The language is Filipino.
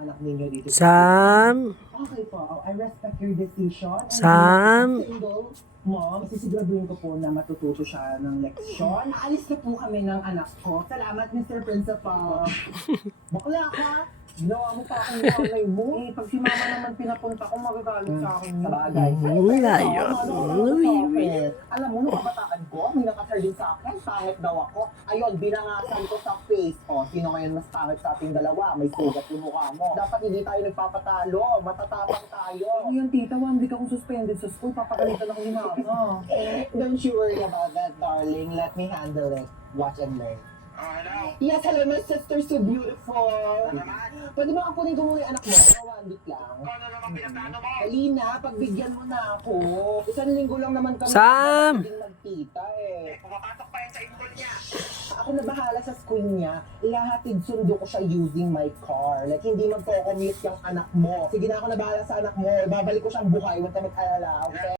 anak ninyo dito. Sam, Okay po, I respect your decision. Sam. Single mom, sisiguraduhin ko po na matututo siya ng leksyon. Aalis na po kami ng anak ko. Salamat, Mr. Principal. Bakla ka? Ginawa mo pa akong nanay mo. Pag si mama naman pinapunta ko, magagalit sa akin. Sabagay. Layo. Alam mo, nung kabataan ko, may nakasar din sa akin. Pangit daw ako. Ayun, binangasan ko sa face. O, sino ngayon mas pangit sa ating dalawa? May sugat yung mukha mo. Dapat hindi tayo nagpapatalo. Matatapang tayo. Ano yun, tita? 1 week akong suspended sa school. Papagalitan ako ni mama. Don't you worry about that, darling. Let me handle it. Watch and learn. Yes, hello, my sister, so beautiful. Pwede ba kunin ko muna yung anak mo? 1 week lang. Ano naman pinatano mo? Halina, pagbigyan mo na ako. 1 linggo lang naman kami. Sam! Naging magtita eh. Pumapasok pa yan sa school niya. Ako na bahala sa school niya. Ihahatid sundo ko siya using my car. Like, hindi magko-commute yung anak mo. Sige na, ako na bahala sa anak mo. Babalik ko siyang buhay. Huwag ka mag-alala, okay?